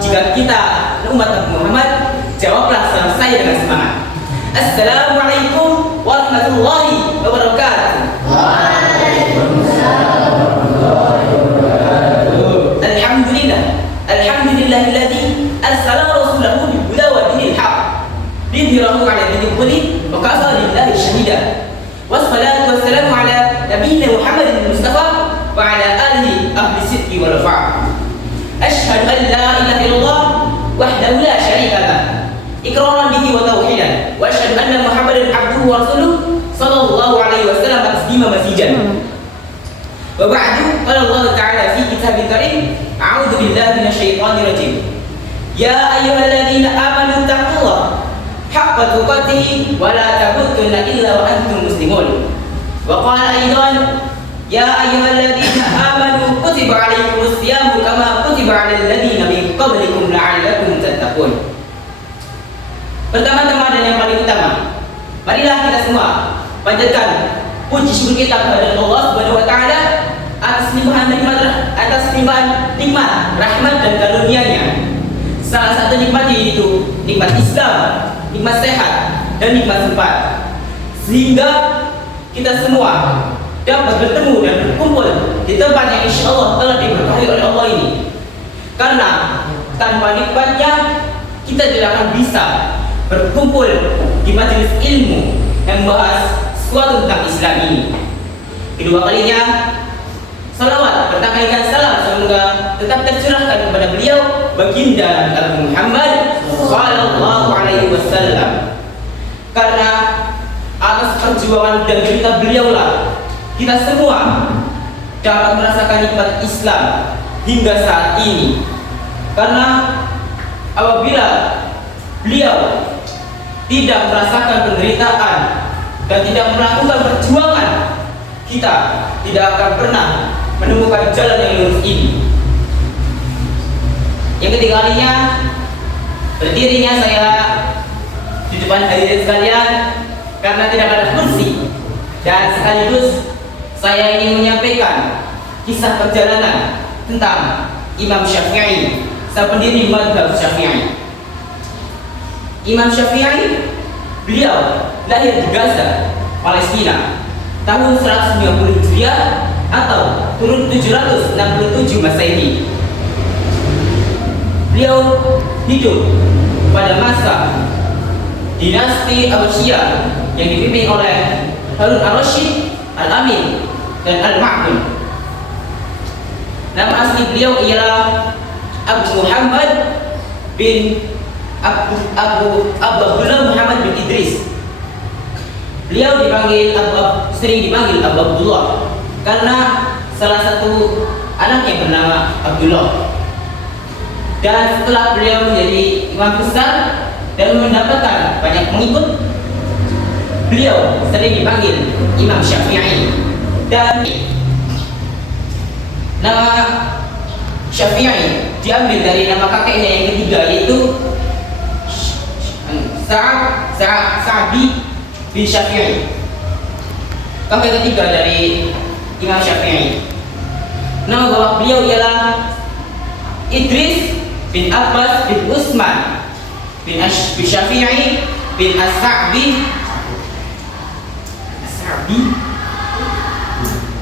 Jika kita umat Nabi Muhammad, jawablah salam saya dengan semangat. Assalamualaikum warahmatullahi wabarakatuh. Alhamdulillah, alhamdulillahilladzi arsala rasulahu bil huda wa dinil haq lidhirahu 'ala dinil kulli wa kafa billahi shahida. Wassalatu wassalamu ala nabiyyina Muhammadin Mustafa wa ala alihi ahli sidqi wal wafa'. Asyhadu an la ilaha illallah wahdahu la syarika lah, iqraran bihi wa tauhidan, wa asyhadu anna Muhammadan abduhu wa rasuluhu sallallahu alaihi wasallam taslima mazijan. Wa ba'du, qala Allah ta'ala fi kitabil karim, a'udzu billahi minasyaitonir rajim. Ya ayyuhalladzina amanu taqullaha haqqa tuqatih wa la tamutunna illa wa antum muslimun. Wa qala aidan, ya ayyuhalladzina amanu kutiba 'alaikumus siyamu kama kutiba 'alal ladzina min qablikum la'allakum tattaqun. Pertama-tama dan yang paling utama, marilah kita semua panjatkan puji syukur kita kepada Allah Subhanahu wa taala atas limpahan nikmat, rahmat dan karunia-Nya. Salah satu nikmat yaitu nikmat Islam, nikmat sehat dan nikmat sempat, sehingga kita semua dapat bertemu dan berkumpul di tempat yang insyaallah telah diberkahi oleh Allah ini. Karena tanpa nikmatnya kita tidak akan bisa berkumpul di majelis ilmu yang membahas sesuatu tentang Islam ini. Kedua kalinya, salawat bertakaikan salam semoga tetap tercurahkan kepada beliau, baginda Nabi Muhammad sallallahu alaihi wasallam. Karena atas perjuangan dan cerita beliaulah kita semua dapat merasakan nikmat Islam hingga saat ini. Karena apabila beliau tidak merasakan penderitaan dan tidak melakukan perjuangan, kita tidak akan pernah menemukan jalan yang lurus ini. Yang ketiga kalinya, berdirinya saya di depan hadirin sekalian karena tidak ada kursi, dan sekaligus saya ingin menyampaikan kisah perjalanan tentang Imam Syafi'i, sang pendiri mazhab Syafi'i. Imam Syafi'i, beliau lahir di Gaza, Palestina tahun 190 Hijriah atau turun 767 Masehi. Beliau hidup pada masa dinasti Abbasiyah yang dipimpin oleh Harun al-Rasyid, Al-Amin dan Al-Ma'mun. Nama asli beliau ialah Abu Muhammad bin Abdullah Muhammad bin Idris. Beliau sering dipanggil Abu Abdullah karena salah satu anak yang bernama Abdullah. Dan setelah beliau menjadi imam besar dan mendapatkan banyak pengikut, beliau sering dipanggil Imam Syafi'i. Dan nama Syafi'i diambil dari nama kakeknya yang ketiga, yaitu Sa'di bin Syafi'i, kakek ketiga dari Imam Syafi'i. Nama bapak beliau ialah Idris bin Abbas bin Utsman bin Syafi'i bin As-Sa'di,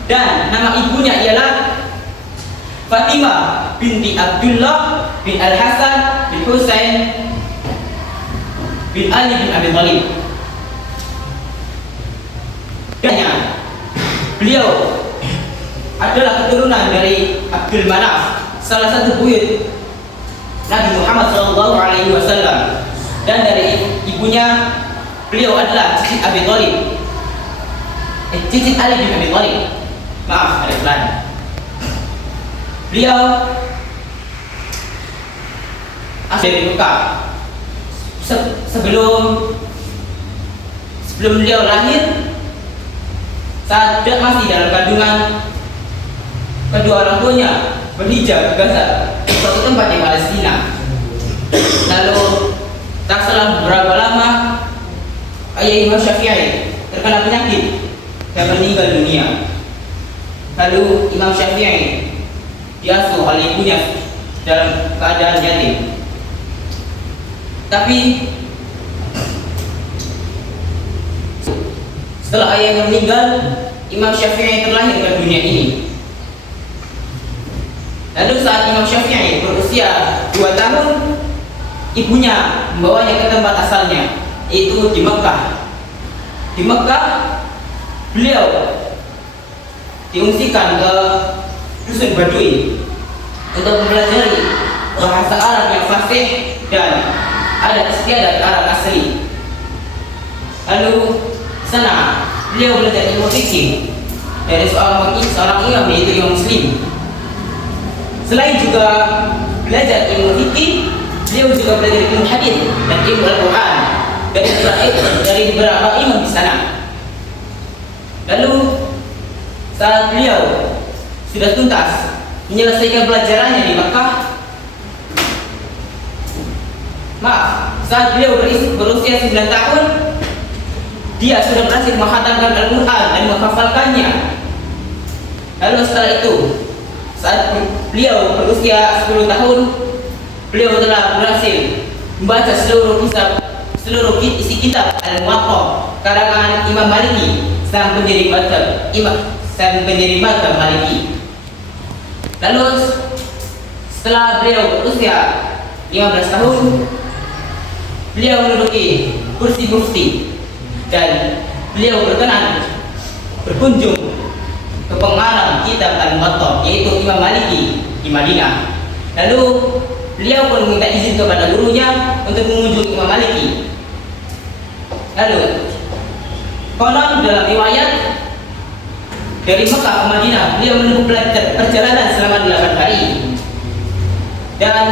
dan nama ibunya ialah Fatimah binti Abdullah bin Al-Hasan bin Husain bin Ali bin Abi Thalib. Beliau adalah keturunan dari Abdul Manaf, salah satu buyut Nabi Muhammad SAW, dan dari ibunya beliau adalah cicit Abi Thalib, cicit Ali bin Abi Thalib. Maaf, ada kesalahan. Beliau asal dari Mekah. Sebelum beliau lahir, saat masih dalam kandungan, kedua orang tuanya berhijrah ke Gaza, suatu tempat di Palestina. Lalu tak selang beberapa lama, ayah Imam Syafi'i terkena penyakit dan meninggal dunia. Lalu Imam Syafi'i diasuh oleh ibunya dalam keadaan yatim. Tapi setelah ayahnya meninggal, Imam Syafi'i terlahir ke dunia ini. Lalu saat Imam Syafi'i berusia 2 tahun, ibunya membawanya ke tempat asalnya, yaitu di Mekah. Di Mekah, beliau diungsikan ke dusun Badui untuk mempelajari bahasa Arab yang fasih dan adat istiadat Arab asli. Lalu sana beliau belajar ilmu fikih dari seorang imam, yaitu Imam Muslim. Selain juga belajar ilmu fikih, beliau juga belajar ilmu hadis dan ilmu Al-Quran dari beberapa imam di sana. Lalu saat beliau sudah tuntas menyelesaikan pelajarannya di Makkah, saat beliau berusia 9 tahun, dia sudah berhasil menghatamkan Al-Quran dan menghafalkannya. Lalu setelah itu, saat beliau berusia 10 tahun, beliau telah berhasil membaca seluruh isi kitab Al-Muwatta karangan Imam Maliki, sang pendiri mazhab Maliki. Lalu setelah beliau berusia 15 tahun, beliau menduduki kursi mufti dan beliau berkenan berkunjung ke pengarang kitab Al-Muwatta, yaitu Imam Maliki di Madinah. Lalu beliau pun meminta izin kepada gurunya untuk mengunjungi Imam Maliki. Lalu konon dalam riwayat dari Mekah ke Madinah, beliau menempuh perjalanan selama 8 hari. Dan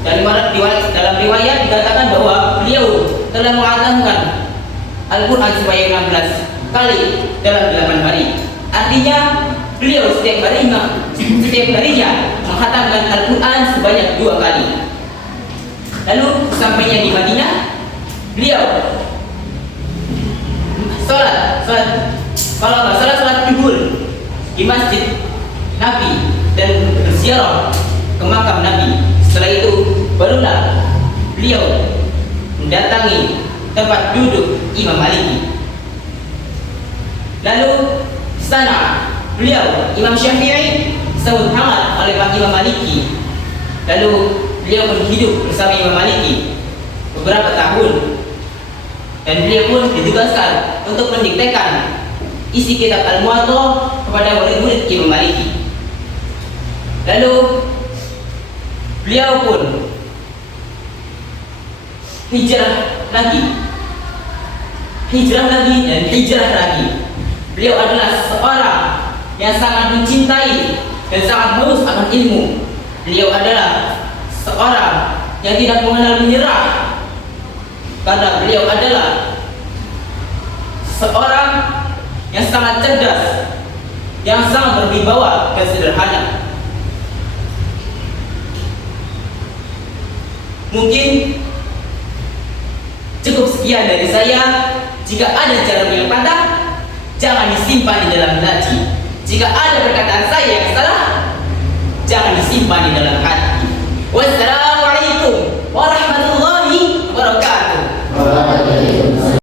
dalam riwayat dikatakan bahwa beliau telah menghatamkan Al-Quran sebanyak 16 kali dalam 8 hari. Artinya beliau setiap harinya menghatamkan Al-Quran sebanyak 2 kali. Lalu sampainya di Madinah, beliau sholat zuhur di masjid Nabi dan berziarah ke makam Nabi. Setelah itu barulah beliau mendatangi tempat duduk Imam Maliki. Lalu di sana beliau, Imam Syafi'i, disambut hangat oleh Imam Maliki. Lalu beliau pun hidup bersama Imam Maliki beberapa tahun, dan beliau pun ditugaskan untuk mendiktekan isi kitab Al-Muwatta kepada murid-murid Imam Maliki. Lalu beliau pun hijrah lagi dan hijrah lagi. Beliau adalah seorang yang sangat mencintai dan sangat haus akan ilmu. Beliau adalah seorang yang tidak mengenal menyerah, karena beliau adalah seorang yang sangat cerdas, yang sangat berwibawa dan sederhana. Mungkin cukup sekian dari saya. Jika ada jarum yang patah, jangan disimpan di dalam laci. Jika ada perkataan saya yang salah, jangan disimpan di dalam hati. Wassalam.